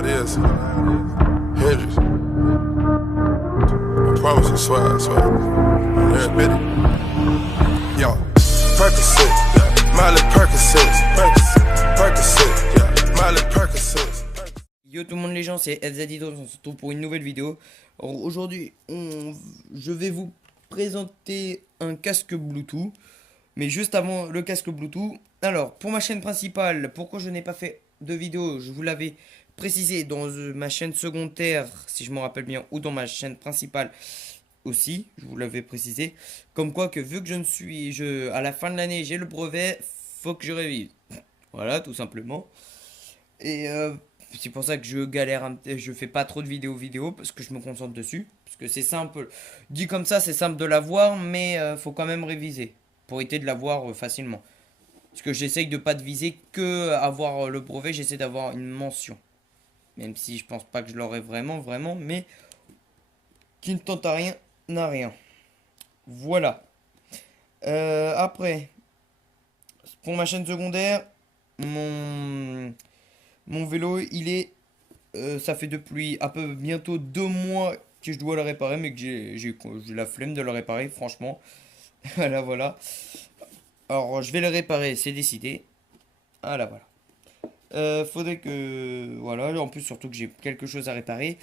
how it is. Hendrix. I promise you, swear, I swear. Every bit. Yo, Percocet, yeah. Miley Percocet, Percocet, yeah. Miley Percocet. Yo tout le monde les gens, c'est FZIDO, on se retrouve pour une nouvelle vidéo. Alors aujourd'hui, je vais vous présenter un casque Bluetooth. Mais juste avant le casque Bluetooth, alors pour ma chaîne principale, pourquoi je n'ai pas fait de vidéo, je vous l'avais précisé dans ma chaîne secondaire, si je me rappelle bien, ou dans ma chaîne principale aussi, je vous l'avais précisé. Comme quoi que vu que à la fin de l'année, j'ai le brevet, faut que je révise. Voilà, tout simplement. Et c'est pour ça que je galère, je fais pas trop de vidéos parce que je me concentre dessus. Parce que c'est simple, dit comme ça, c'est simple de l'avoir, mais faut quand même réviser pour éviter de l'avoir facilement. Parce que j'essaye de pas de viser que avoir le brevet, j'essaie d'avoir une mention. Même si je pense pas que je l'aurai vraiment, mais qui ne tente à rien n'a rien. Voilà. Après, pour ma chaîne secondaire, mon vélo, il est, ça fait depuis un peu bientôt 2 mois que je dois le réparer, mais que j'ai la flemme de le réparer, franchement. Voilà. Alors, je vais le réparer, c'est décidé. Voilà. Faudrait que... Voilà, en plus, surtout que j'ai quelque chose à réparer.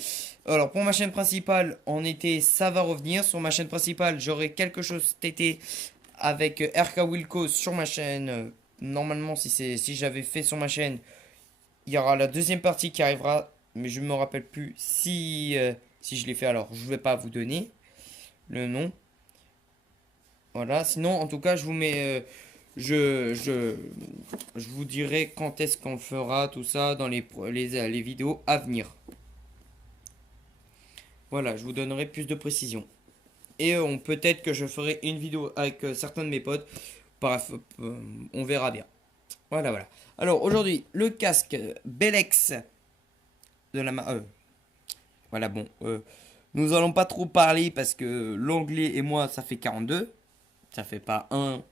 Alors, pour ma chaîne principale, en été, ça va revenir. Sur ma chaîne principale, j'aurai quelque chose cet été avec RK Wilco sur ma chaîne. Normalement, si j'avais fait sur ma chaîne, il y aura la deuxième partie qui arrivera. Mais je ne me rappelle plus si je l'ai fait. Alors, je ne vais pas vous donner le nom. Voilà, sinon, en tout cas, je vous mets... je vous dirai quand est-ce qu'on fera tout ça dans les vidéos à venir. Voilà, je vous donnerai plus de précision. Et peut-être que je ferai une vidéo avec certains de mes potes. Bref, on verra bien. Voilà. Alors aujourd'hui, le casque Belex de la marque. Voilà, bon. Nous allons pas trop parler parce que l'anglais et moi, ça fait 42. Ça fait pas 1,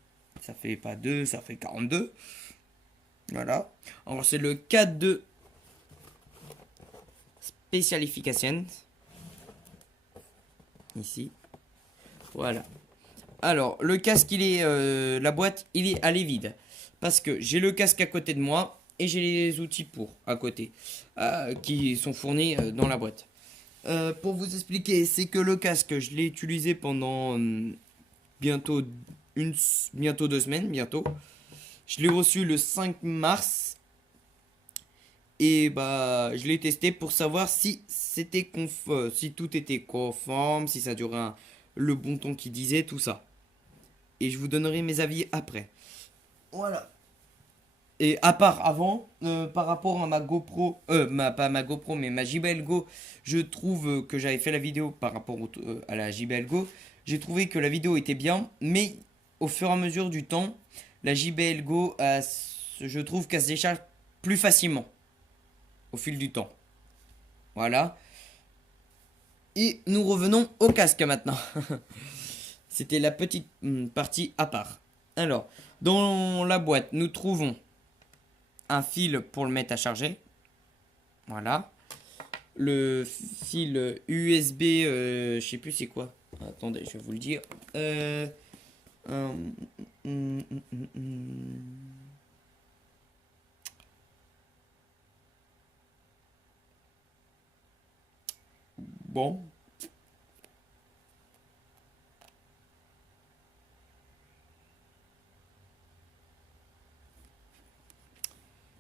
ça fait pas 2, ça fait 42. Voilà. Alors c'est le K2 Specialification. Ici. Voilà. Alors le casque, la boîte, elle est vide. Parce que j'ai le casque à côté de moi et j'ai les outils à côté. Qui sont fournis dans la boîte. Pour vous expliquer, c'est que le casque, je l'ai utilisé pendant bientôt 2 semaines, bientôt. Je l'ai reçu le 5 mars. Et bah, je l'ai testé pour savoir si si tout était conforme, si ça durait le bon temps qu'il disait, tout ça. Et je vous donnerai mes avis après. Voilà. Et à part avant, par rapport à ma GoPro, pas ma GoPro, mais ma JBL Go, je trouve que j'avais fait la vidéo par rapport à la JBL Go. J'ai trouvé que la vidéo était bien, mais au fur et à mesure du temps, la JBL Go, je trouve qu'elle se décharge plus facilement au fil du temps. Voilà. Et nous revenons au casque maintenant. C'était la petite partie à part. Alors, dans la boîte, nous trouvons un fil pour le mettre à charger. Voilà. Le fil USB, je sais plus c'est quoi. Attendez, je vais vous le dire. Bon.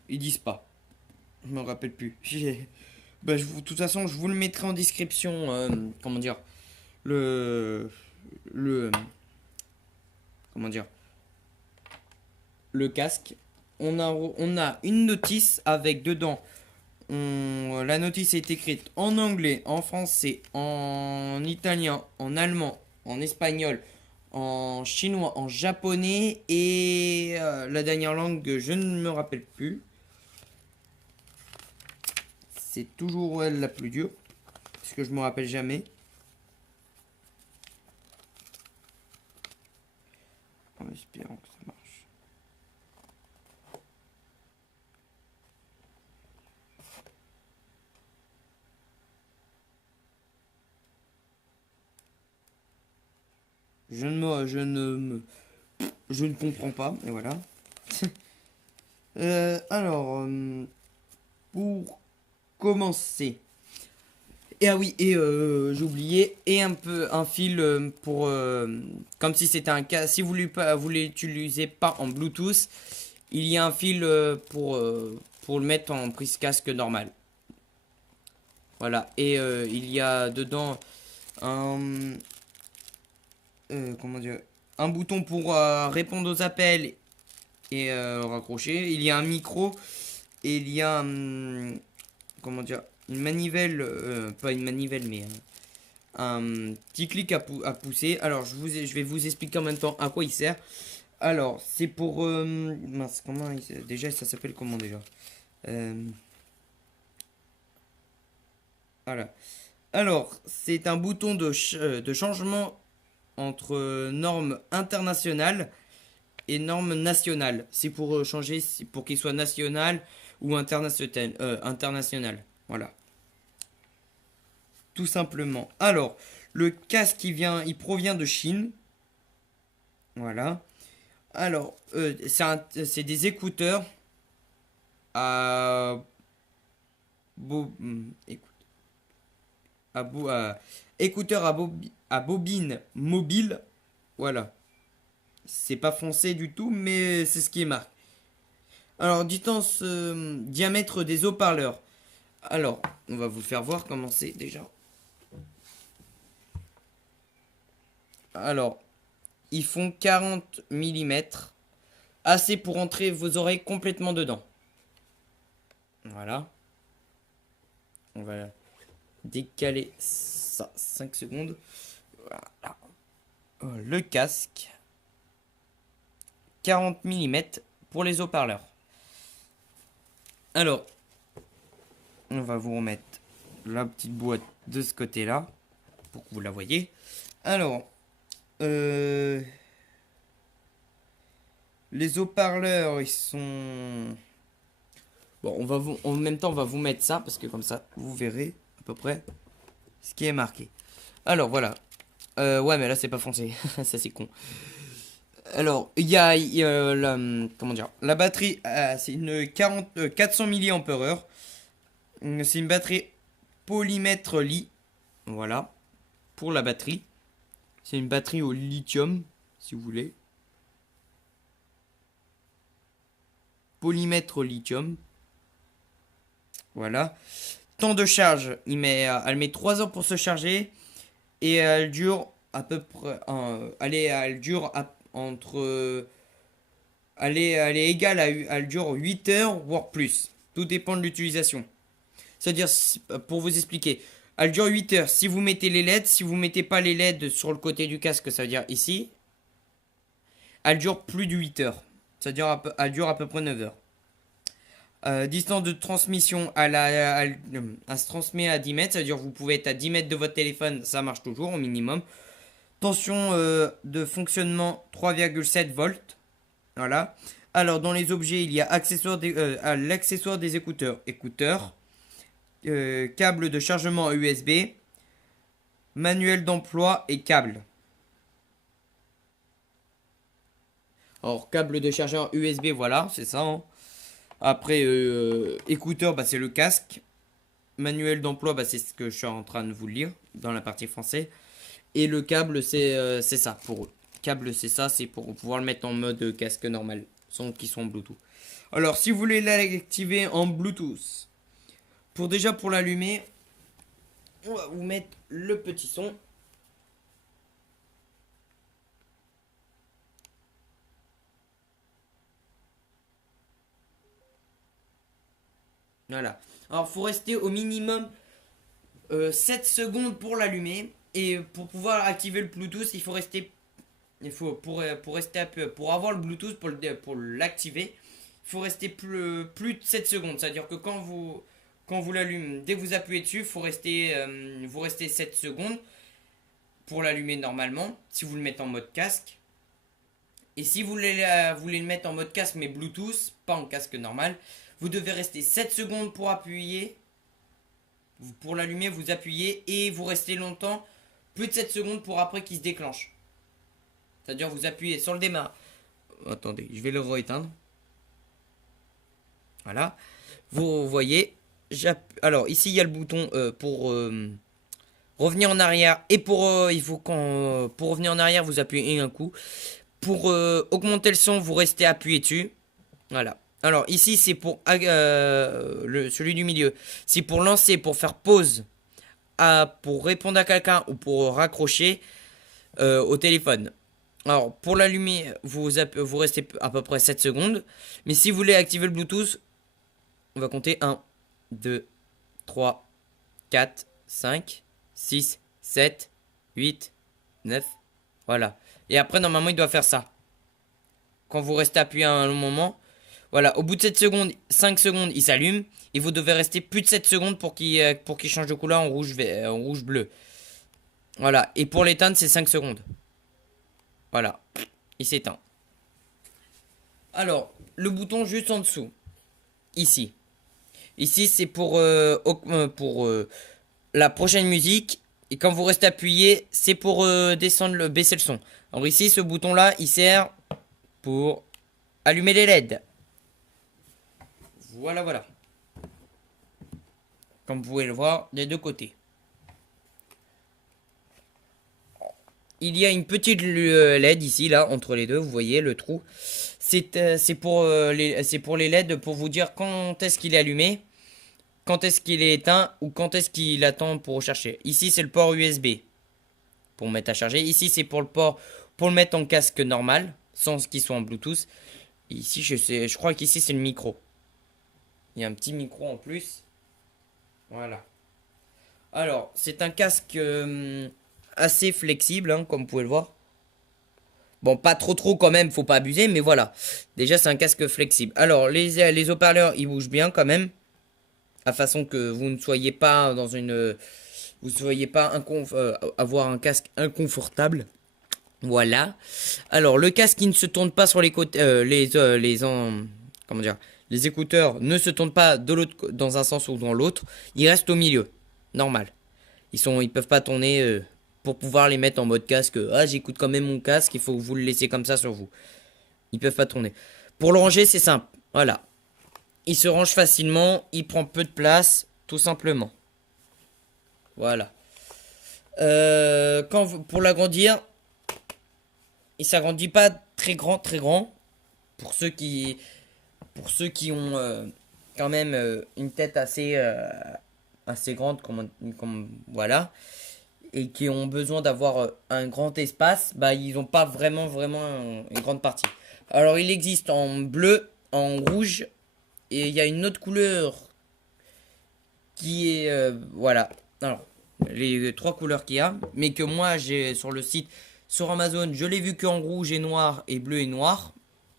Ils disent pas. Je me rappelle plus. Bah, de toute façon, je vous le mettrai en description. Comment dire le comment dire le casque. On a une notice avec dedans. La notice est écrite en anglais, en français, en italien, en allemand, en espagnol, en chinois, en japonais et la dernière langue, je ne me rappelle plus. C'est toujours elle la plus dure, parce que je me rappelle jamais. En espérant que ça marche. Je ne comprends pas, et voilà. Alors, pour commencer. Et ah oui, et j'ai oublié, et un fil pour comme si c'était un cas. Si vous l'utilisez pas en Bluetooth, il y a un fil pour le mettre en prise casque normal. Voilà, et il y a dedans un comment dire, un bouton pour répondre aux appels et raccrocher. Il y a un micro et il y a comment dire, une manivelle, pas une manivelle, mais un petit clic à pousser. Alors je vais vous expliquer en même temps à quoi il sert. Alors c'est pour mince, déjà ça s'appelle comment déjà, voilà. Alors c'est un bouton de changement entre normes internationales et normes nationales. C'est pour changer, pour qu'il soit national ou international. Voilà. Tout simplement. Alors, le casque il provient de Chine. Voilà. Alors, c'est des écouteurs à, écoute, écouteurs à bobine mobile. Voilà. C'est pas foncé du tout, mais c'est ce qui est marqué. Alors, distance, diamètre des haut-parleurs. Alors, on va vous faire voir comment c'est déjà. Alors, ils font 40 mm. Assez pour entrer vos oreilles complètement dedans. Voilà. On va décaler ça 5 secondes. Voilà. Le casque. 40 mm pour les haut-parleurs. Alors, on va vous remettre la petite boîte de ce côté-là pour que vous la voyez. Alors, les haut-parleurs, ils sont... Bon, en même temps, on va vous mettre ça parce que comme ça, vous verrez à peu près ce qui est marqué. Alors, voilà. Ouais, mais là, c'est pas foncé. Ça, c'est con. Alors, il y a comment dire, la batterie, c'est une 400 mAh. C'est une batterie polymètre li. Voilà. Pour la batterie. C'est une batterie au lithium, si vous voulez. Polymètre au lithium. Voilà. Temps de charge, elle met 3 heures pour se charger. Et elle dure à peu près... elle dure entre... Elle est égale elle dure 8 heures, voire plus. Tout dépend de l'utilisation. C'est-à-dire, pour vous expliquer, elle dure 8 heures. Si vous mettez les LED, si vous mettez pas les LED sur le côté du casque, ça veut dire ici, elle dure plus de 8 heures. C'est-à-dire, elle dure à peu près 9 heures. Distance de transmission, elle se transmet à 10 mètres. C'est-à-dire, vous pouvez être à 10 mètres de votre téléphone, ça marche toujours au minimum. Tension de fonctionnement 3,7 volts. Voilà. Alors, dans les objets, il y a l'accessoire des écouteurs. Câble de chargement USB, manuel d'emploi et câble. Alors, câble de chargeur USB, voilà, c'est ça. Hein. Après, écouteur, bah, c'est le casque. Manuel d'emploi, bah, c'est ce que je suis en train de vous lire dans la partie français. Et le câble, c'est ça pour eux. Câble, c'est ça, c'est pour pouvoir le mettre en mode casque normal, sans qu'ils sont en Bluetooth. Alors, si vous voulez l'activer en Bluetooth, pour l'allumer, on va vous mettre le petit son. Voilà. Alors, il faut rester au minimum 7 secondes pour l'allumer. Et pour pouvoir activer le Bluetooth, il faut rester... pour avoir le Bluetooth, pour l'activer, il faut rester plus de 7 secondes. C'est-à-dire que quand vous l'allumez, dès que vous appuyez dessus, vous restez 7 secondes pour l'allumer normalement, si vous le mettez en mode casque. Et si vous voulez le mettre en mode casque mais Bluetooth, pas en casque normal, vous devez rester 7 secondes pour appuyer. Pour l'allumer, vous appuyez et vous restez longtemps, plus de 7 secondes pour après qu'il se déclenche. C'est-à-dire vous appuyez sur le démarrage. Attendez, je vais le rééteindre. Voilà. Vous voyez. Alors ici il y a le bouton pour revenir en arrière. Et pour il faut pour revenir en arrière vous appuyez un coup. Pour augmenter le son vous restez appuyé dessus. Voilà. Alors ici c'est pour celui du milieu. C'est pour lancer, pour faire pause, pour répondre à quelqu'un ou pour raccrocher au téléphone. Alors pour l'allumer vous restez à peu près 7 secondes. Mais si vous voulez activer le Bluetooth, on va compter 1, 2, 3, 4, 5, 6, 7, 8, 9. Voilà. Et après normalement il doit faire ça. Quand vous restez appuyé à un long moment. Voilà, au bout de 7 secondes, 5 secondes, il s'allume. Et vous devez rester plus de 7 secondes pour qu'il change de couleur en rouge bleu. Voilà, et pour l'éteindre, c'est 5 secondes. Voilà, il s'éteint. Alors, le bouton juste en dessous. Ici. Ici, c'est pour la prochaine musique. Et quand vous restez appuyé, c'est pour baisser le son. Alors ici, ce bouton-là, il sert pour allumer les LED. Voilà, voilà. Comme vous pouvez le voir des deux côtés. Il y a une petite LED ici, là, entre les deux. Vous voyez le trou. C'est pour les LED pour vous dire quand est-ce qu'il est allumé, quand est-ce qu'il est éteint ou quand est-ce qu'il attend pour chercher. Ici, c'est le port USB pour mettre à charger. Ici, c'est pour le port pour le mettre en casque normal, sans qu'il soit en Bluetooth. Ici, je crois qu'ici, c'est le micro. Il y a un petit micro en plus. Voilà. Alors, c'est un casque assez flexible, hein, comme vous pouvez le voir. Bon, pas trop quand même, faut pas abuser, mais voilà. Déjà, c'est un casque flexible. Alors, les haut-parleurs, ils bougent bien quand même. À façon que vous ne soyez pas dans une... Vous ne soyez pas avoir un casque inconfortable. Voilà. Alors, le casque, il ne se tourne pas sur les côtés... comment dire, les écouteurs ne se tournent pas dans un sens ou dans l'autre. Ils restent au milieu. Normal. Ils peuvent pas tourner pour pouvoir les mettre en mode casque. Ah, j'écoute quand même mon casque. Il faut que vous le laissez comme ça sur vous. Ils peuvent pas tourner. Pour le ranger, c'est simple. Voilà. Il se range facilement. Il prend peu de place. Tout simplement. Voilà. Pour l'agrandir, il s'agrandit pas très grand, très grand. Pour ceux qui ont quand même une tête assez grande, comme voilà, et qui ont besoin d'avoir un grand espace, bah ils n'ont pas vraiment une grande partie. Alors il existe en bleu, en rouge, et il y a une autre couleur qui est voilà. Alors les trois couleurs qu'il y a, mais que moi j'ai sur le site, sur Amazon, je l'ai vu qu'en rouge et noir et bleu et noir,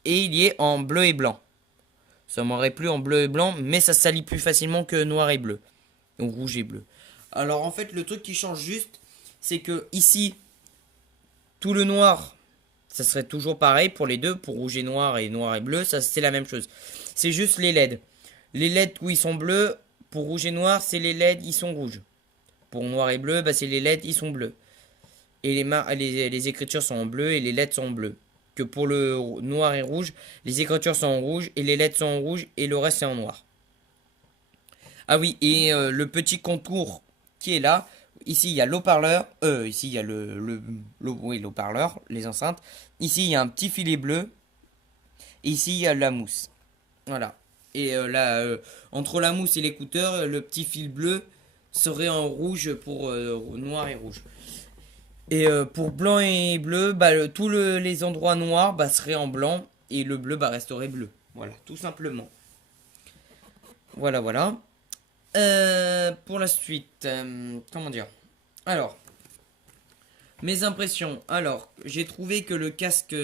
et il y est en bleu et blanc. Ça m'aurait plu en bleu et blanc, mais ça s'allie plus facilement que noir et bleu. Donc rouge et bleu. Alors en fait, le truc qui change juste, c'est que ici, tout le noir, ça serait toujours pareil pour les deux, pour rouge et noir et bleu, ça c'est la même chose. C'est juste les LED. Les LED où ils sont bleus, pour rouge et noir, c'est les LED, ils sont rouges. Pour noir et bleu, bah, c'est les LED, ils sont bleus. Et les écritures sont en bleu et les LED sont en bleu. Que pour le noir et rouge, les écritures sont en rouge et les lettres sont en rouge et le reste c'est en noir. Ah oui, et le petit contour qui est là, ici il y a l'haut-parleur, ici il y a l'haut-parleur, les enceintes. Ici il y a un petit filet bleu et ici il y a la mousse. Voilà. Et là, entre la mousse et l'écouteur, le petit fil bleu serait en rouge pour noir et rouge. Et pour blanc et bleu, bah, tous les endroits noirs bah, seraient en blanc et le bleu bah, resterait bleu. Voilà, tout simplement. Voilà, voilà. Pour la suite, comment dire? Alors, mes impressions. Alors, j'ai trouvé que le casque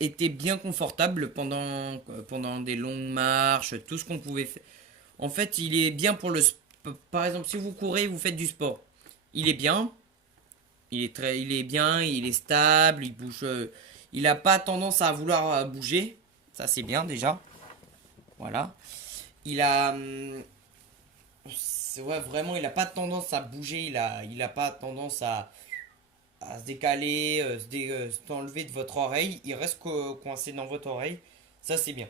était bien confortable pendant des longues marches, tout ce qu'on pouvait faire. En fait, il est bien pour par exemple, si vous courez, vous faites du sport. Il est bien. Il est bien, il est stable, il bouge. Il n'a pas tendance à vouloir bouger. Ça, c'est bien déjà. Voilà. Il a. Ouais, vraiment, il n'a pas tendance à bouger. Il a pas tendance à à se décaler, s'enlever de votre oreille. Il reste coincé dans votre oreille. Ça, c'est bien.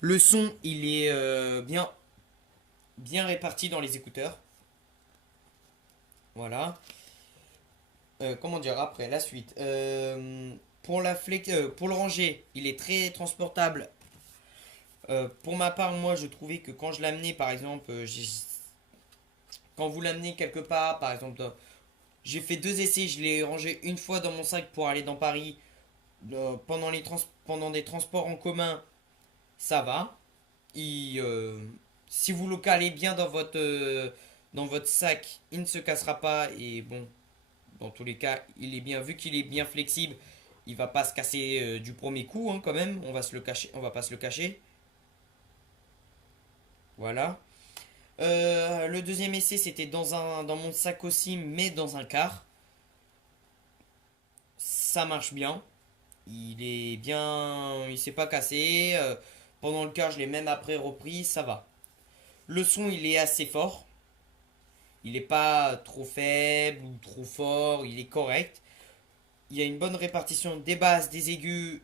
Le son, il est bien réparti dans les écouteurs. Voilà. Comment dire après la suite. Pour le ranger, il est très transportable. Pour ma part, moi, je trouvais que quand je l'amenais, par exemple, quand vous l'amenez quelque part, par exemple, j'ai fait 2 essais, je l'ai rangé une fois dans mon sac pour aller dans Paris. Pendant des transports en commun, ça va. Si vous le calez bien dans votre sac, il ne se cassera pas. Et bon, dans tous les cas, vu qu'il est bien flexible, il va pas se casser du premier coup, hein, quand même. On va pas se le cacher. Voilà. Le deuxième essai, c'était dans mon sac aussi, mais dans un car. Ça marche bien. Il s'est pas cassé. Pendant le car, je l'ai même après repris, ça va. Le son, il est assez fort. Il n'est pas trop faible ou trop fort, il est correct. Il y a une bonne répartition des basses, des aigus.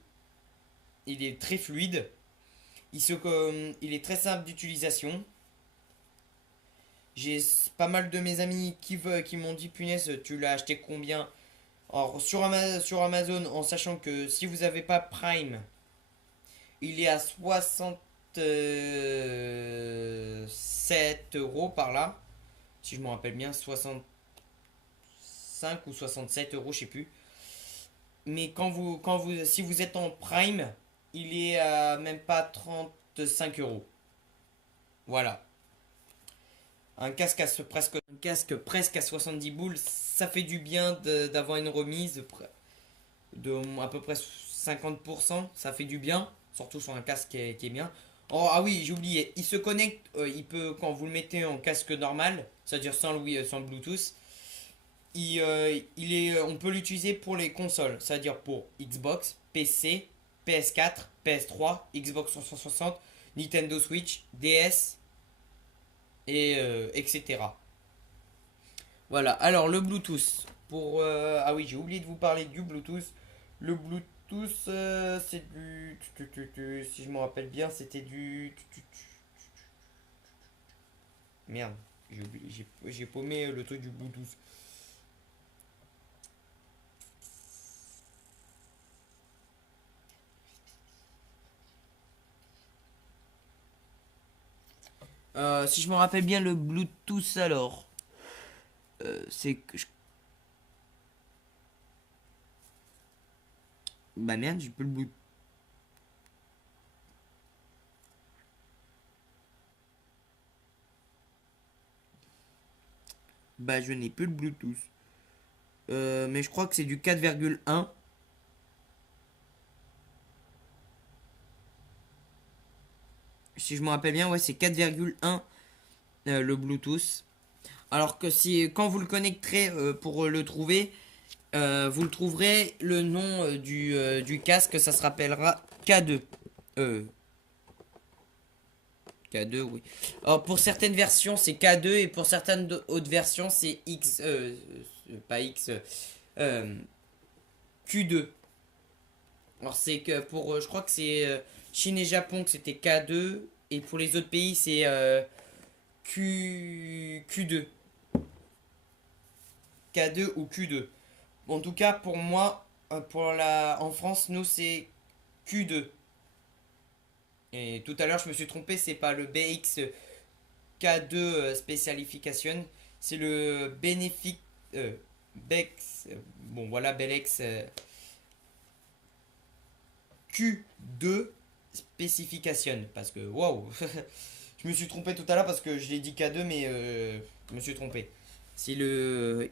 Il est très fluide. Il est très simple d'utilisation. J'ai pas mal de mes amis qui m'ont dit punaise, tu l'as acheté combien? Alors, sur Amazon, en sachant que si vous n'avez pas Prime, il est à 67 € par là. Si je me rappelle bien, 65 ou 67 euros, je sais plus. Mais si vous êtes en Prime, il est à même pas 35 €. Voilà. Un casque presque à 70 boules, ça fait du bien d'avoir une remise de à peu près 50%. Ça fait du bien, surtout sur un casque qui est bien. Oh, ah oui, j'ai oublié, il se connecte, quand vous le mettez en casque normal, c'est-à-dire sans Bluetooth, on peut l'utiliser pour les consoles, c'est-à-dire pour Xbox, PC, PS4, PS3, Xbox 360, Nintendo Switch, DS, etc. Voilà, alors le Bluetooth. Ah oui, j'ai oublié de vous parler du Bluetooth. Le Bluetooth, c'est du. Si je me rappelle bien, c'était du. Merde, j'ai paumé le truc du Bluetooth. Si je me rappelle bien, le Bluetooth alors. C'est que. Bah merde, j'ai plus le Bluetooth. Bah je n'ai plus le Bluetooth. Mais je crois que c'est du 4,1. Si je me rappelle bien, ouais, c'est 4,1 le Bluetooth. Alors que quand vous le connecterez pour le trouver, vous le trouverez, le nom du casque, ça se rappellera K2. K2, oui. Alors pour certaines versions, c'est K2 et pour certaines autres versions, c'est X. Pas X. Q2. Alors c'est que je crois que c'est Chine et Japon que c'était K2 et pour les autres pays c'est Q2. K2 ou Q2. En tout cas pour moi, en France, nous c'est Q2. Et tout à l'heure je me suis trompé, c'est pas le BX K2 Specialification, c'est le Benefit Bex. Bon voilà, Belex Q2 Specification. Parce que waouh, je me suis trompé tout à l'heure parce que je l'ai dit K2, mais je me suis trompé. C'est le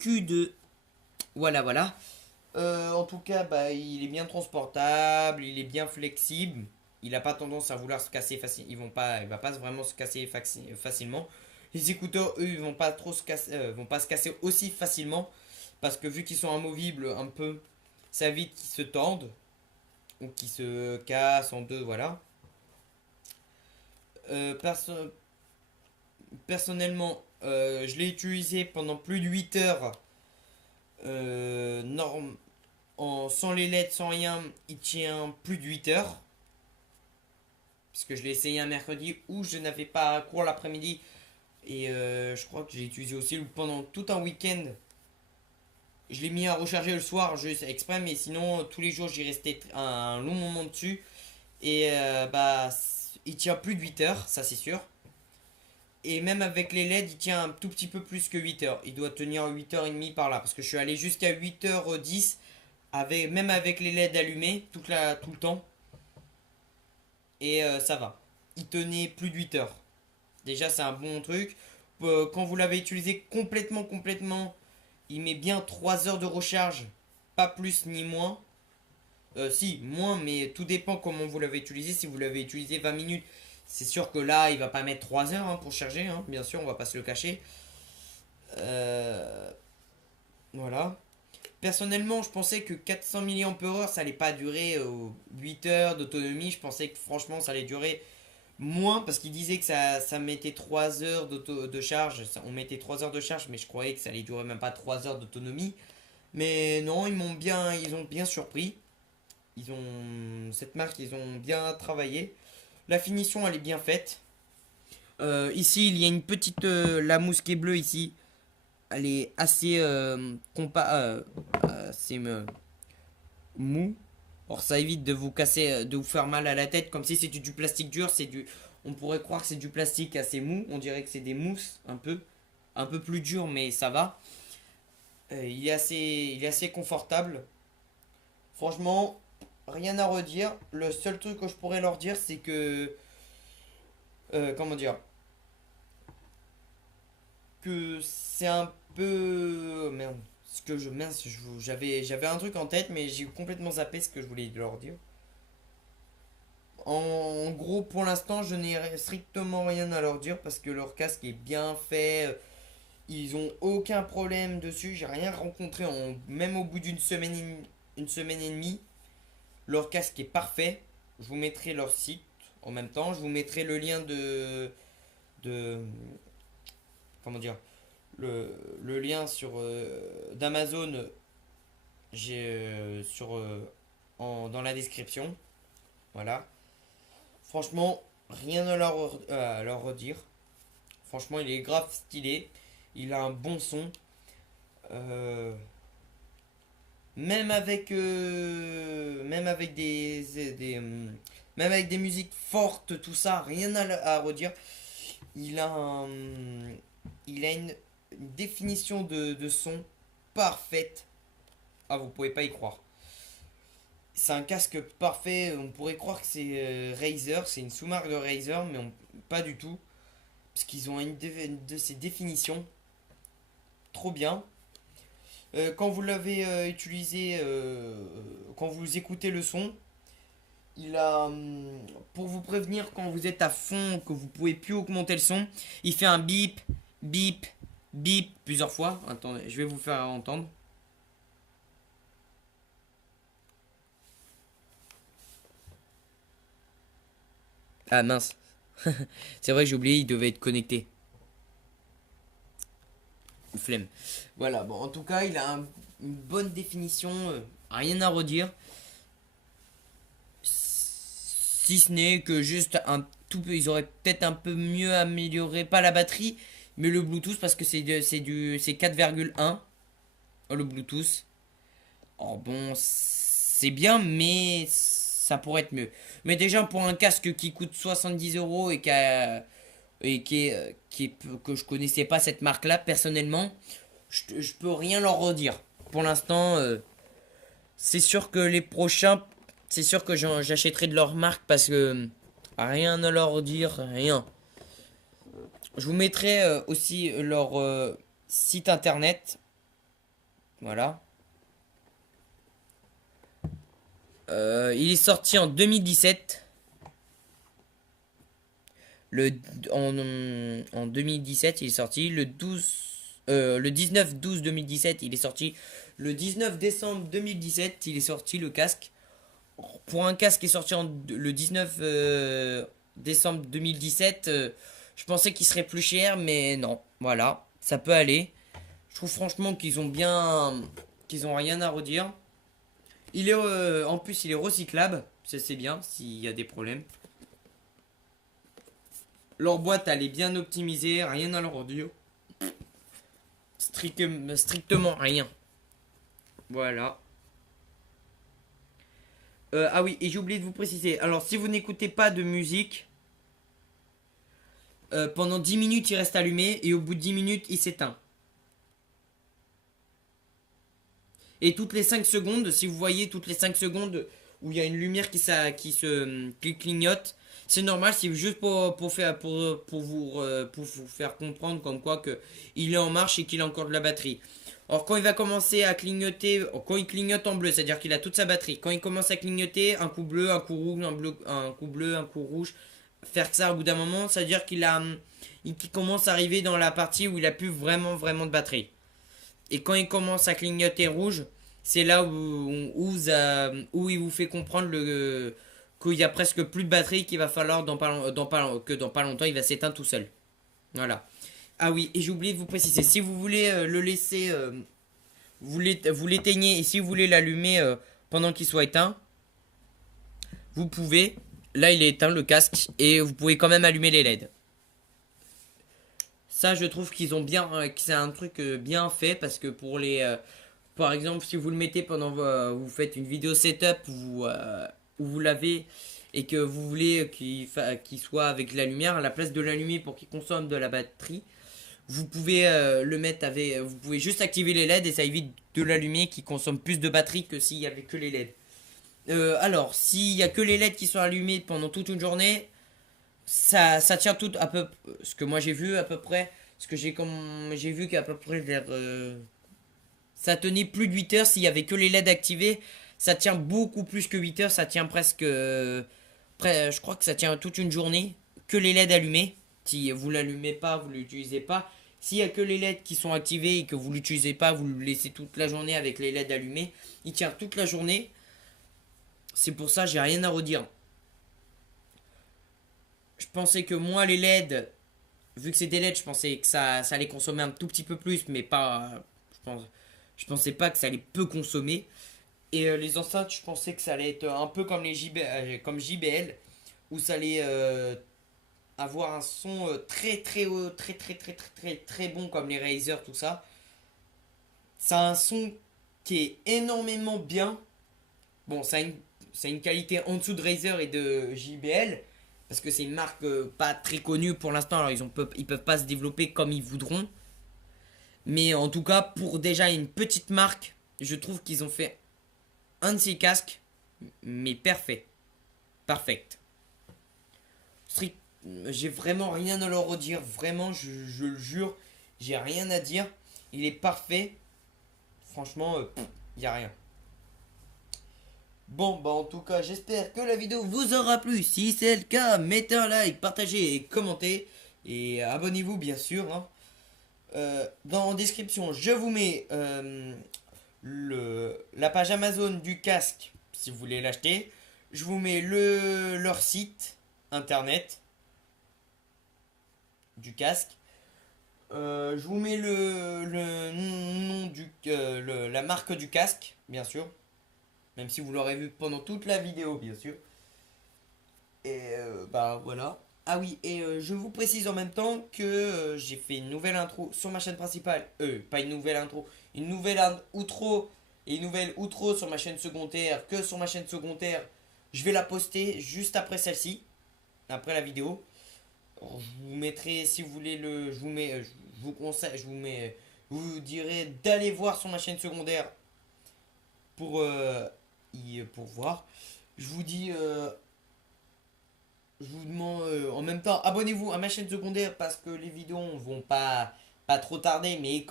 Q2. Voilà, voilà. En tout cas, bah, il est bien transportable, il est bien flexible. Il n'a pas tendance à vouloir se casser facilement. Il va pas vraiment se casser facilement. Les écouteurs, eux, ils vont pas se casser aussi facilement parce que vu qu'ils sont amovibles un peu, ça évite qu'ils se tendent ou qu'ils se cassent en deux, voilà. personnellement, je l'ai utilisé pendant plus de 8 heures. Sans les LED, sans rien, il tient plus de 8 heures. Parce que je l'ai essayé un mercredi où je n'avais pas cours l'après-midi. Et je crois que j'ai utilisé aussi pendant tout un week-end. Je l'ai mis à recharger le soir, juste exprès, mais sinon, tous les jours, j'y restais un long moment dessus. Et il tient plus de 8 heures, ça c'est sûr. Et même avec les LED, il tient un tout petit peu plus que 8 heures. Il doit tenir 8h30 par là. Parce que je suis allé jusqu'à 8h10, même avec les LED allumés, tout le temps. Et ça va. Il tenait plus de 8 heures. Déjà, c'est un bon truc. Quand vous l'avez utilisé complètement, il met bien 3 heures de recharge. Pas plus ni moins. Si, moins, mais tout dépend comment vous l'avez utilisé. Si vous l'avez utilisé 20 minutes, c'est sûr que là, il va pas mettre 3 heures pour charger. Bien sûr, on va pas se le cacher. Voilà. Personnellement, je pensais que 400 mAh, ça allait pas durer 8 heures d'autonomie. Je pensais que franchement, ça allait durer moins parce qu'il disait que ça mettait 3 heures de charge. On mettait 3 heures de charge, mais je croyais que ça allait durer même pas 3 heures d'autonomie. Mais non, ils ont bien surpris. Cette marque, ils ont bien travaillé. La finition, elle est bien faite. Ici, il y a une petite, la mousse qui est bleue ici. Elle est assez, assez mou. Or, ça évite de vous casser, de vous faire mal à la tête. Comme si c'était du plastique dur, on pourrait croire que c'est du plastique assez mou. On dirait que c'est des mousses un peu plus dur, mais ça va. Il est assez confortable. Franchement, rien à redire. Le seul truc que je pourrais leur dire, c'est que, comment dire, que c'est un peu merde. J'avais un truc en tête, mais j'ai complètement zappé ce que je voulais leur dire. En gros, pour l'instant, je n'ai strictement rien à leur dire parce que leur casque est bien fait. Ils ont aucun problème dessus. J'ai rien rencontré, même au bout une semaine et demie. Leur casque est parfait. Je vous mettrai leur site en même temps. Je vous mettrai le lien de comment dire, le lien sur d'Amazon. J'ai dans la description. Voilà. Franchement, rien à leur redire. Franchement, il est grave stylé. Il a un bon son. Euh, même avec même avec des musiques fortes, tout ça, rien à redire. Il a un, il a une définition de son parfaite. Ah, vous pouvez pas y croire. C'est un casque parfait. On pourrait croire que c'est Razer, c'est une sous-marque de Razer, mais pas du tout. Parce qu'ils ont une de ces définitions. Trop bien. Quand vous l'avez utilisé, quand vous écoutez le son, pour vous prévenir quand vous êtes à fond, que vous pouvez plus augmenter le son, il fait un bip, bip, bip plusieurs fois. Attendez, je vais vous faire entendre. Ah mince. C'est vrai que j'ai oublié, il devait être connecté. Flemme. Voilà, bon, en tout cas, il a une bonne définition, rien à redire. Si ce n'est que juste ils auraient peut-être un peu mieux amélioré, pas la batterie, mais le Bluetooth, parce que c'est 4,1 le Bluetooth. Oh bon, c'est bien, mais ça pourrait être mieux. Mais déjà, pour un casque qui coûte 70 euros que je connaissais pas cette marque-là, personnellement, je peux rien leur redire. Pour l'instant, c'est sûr que les prochains, c'est sûr que j'achèterai de leur marque parce que rien à leur dire, rien. Je vous mettrai aussi leur site internet. Voilà. Il est sorti en 2017. En 2017, il est sorti. Le 19/12/2017, il est sorti. Le 19 décembre 2017, il est sorti le casque. Pour un casque qui est sorti le 19 décembre 2017, Je pensais qu'il serait plus cher, mais non. Voilà, ça peut aller. Je trouve franchement qu'ils ont rien à redire. Il est, en plus, il est recyclable. C'est bien s'il y a des problèmes. Leur boîte, elle est bien optimisée. Rien à leur redire. Strictement rien. Voilà. Ah oui, et j'ai oublié de vous préciser. Alors, si vous n'écoutez pas de musique, pendant 10 minutes, il reste allumé. Et au bout de 10 minutes, il s'éteint. Et toutes les 5 secondes, si vous voyez toutes les 5 secondes où il y a une lumière qui clignote, c'est normal, c'est juste pour vous faire comprendre comme quoi que il est en marche et qu'il a encore de la batterie. Alors quand il va commencer à clignoter, quand il clignote en bleu, c'est-à-dire qu'il a toute sa batterie. Quand il commence à clignoter, un coup bleu, un coup rouge, un coup bleu, un coup rouge, faire ça au bout d'un moment, c'est-à-dire qu'il commence à arriver dans la partie où il a plus vraiment de batterie. Et quand il commence à clignoter rouge, c'est là où il vous fait comprendre qu'il y a presque plus de batterie, qu'il va falloir dans pas longtemps, il va s'éteindre tout seul. Voilà. Ah oui, et j'ai oublié de vous préciser, si vous voulez le laisser, vous l'éteignez, et si vous voulez l'allumer pendant qu'il soit éteint, vous pouvez. Là, il est éteint le casque, et vous pouvez quand même allumer les LED. Ça, je trouve qu'ils ont bien, que c'est un truc bien fait, parce que pour par exemple, si vous le mettez pendant, vous faites une vidéo setup où vous l'avez et que vous voulez qu'il soit avec la lumière, à la place de l'allumer pour qu'il consomme de la batterie, vous pouvez le mettre avec, vous pouvez juste activer les LED et ça évite de l'allumer qui consomme plus de batterie que s'il y avait que les LED. Alors, s'il y a que les LED qui sont allumés pendant toute une journée, ça tient tout à peu, ce que moi j'ai vu à peu près, ce que j'ai vu qu'à peu près vers ça tenait plus de 8 heures. S'il y avait que les LED activés, ça tient beaucoup plus que 8 heures, ça tient presque je crois que ça tient toute une journée que les LED allumés. Si vous l'allumez pas, vous l'utilisez pas. S'il y a que les LED qui sont activés et que vous l'utilisez pas, vous le laissez toute la journée avec les LED allumés, il tient toute la journée. C'est pour ça j'ai rien à redire. Je pensais que moi les LED, vu que c'est des LED, je pensais que ça allait consommer un tout petit peu plus, mais pas. Je pensais pas que ça allait peu consommer. Et les enceintes, je pensais que ça allait être un peu comme les JBL, où ça allait avoir un son très bon comme les Razer, tout ça. Ça a un son qui est énormément bien. Bon, ça a une qualité en dessous de Razer et de JBL, parce que c'est une marque pas très connue pour l'instant, alors ils peuvent pas se développer comme ils voudront. Mais en tout cas, pour déjà une petite marque, je trouve qu'ils ont fait un de ces casques, mais parfait. Perfect. J'ai vraiment rien à leur redire. Vraiment, je le jure, j'ai rien à dire. Il est parfait. Franchement, il n'y a rien. Bon, bah en tout cas, j'espère que la vidéo vous aura plu. Si c'est le cas, mettez un like, partagez et commentez. Et abonnez-vous, bien sûr. Hein. Dans la description, je vous mets la page Amazon du casque, si vous voulez l'acheter. Je vous mets leur site internet du casque. Je vous mets le nom la marque du casque, bien sûr. Même si vous l'aurez vu pendant toute la vidéo, bien sûr. Et bah voilà. Ah oui, et je vous précise en même temps que j'ai fait une nouvelle intro sur ma chaîne principale. Pas une nouvelle intro, une nouvelle outro et une nouvelle outro sur ma chaîne secondaire. Que sur ma chaîne secondaire, je vais la poster juste après celle-ci, après la vidéo. Alors, je vous mettrai, si vous voulez je vous conseille, je vous dirai d'aller voir sur ma chaîne secondaire pour voir. Je vous dis. Je vous demande en même temps, abonnez-vous à ma chaîne secondaire parce que les vidéos vont pas trop tarder, mais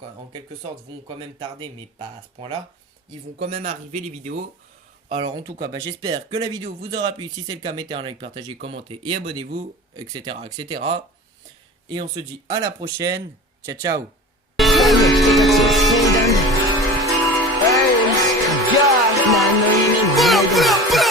en quelque sorte vont quand même tarder, mais pas à ce point-là. Ils vont quand même arriver les vidéos. Alors en tout cas, j'espère que la vidéo vous aura plu. Si c'est le cas, mettez un like, partagez, commentez et abonnez-vous, etc., etc. Et on se dit à la prochaine. Ciao, ciao. Hey, God.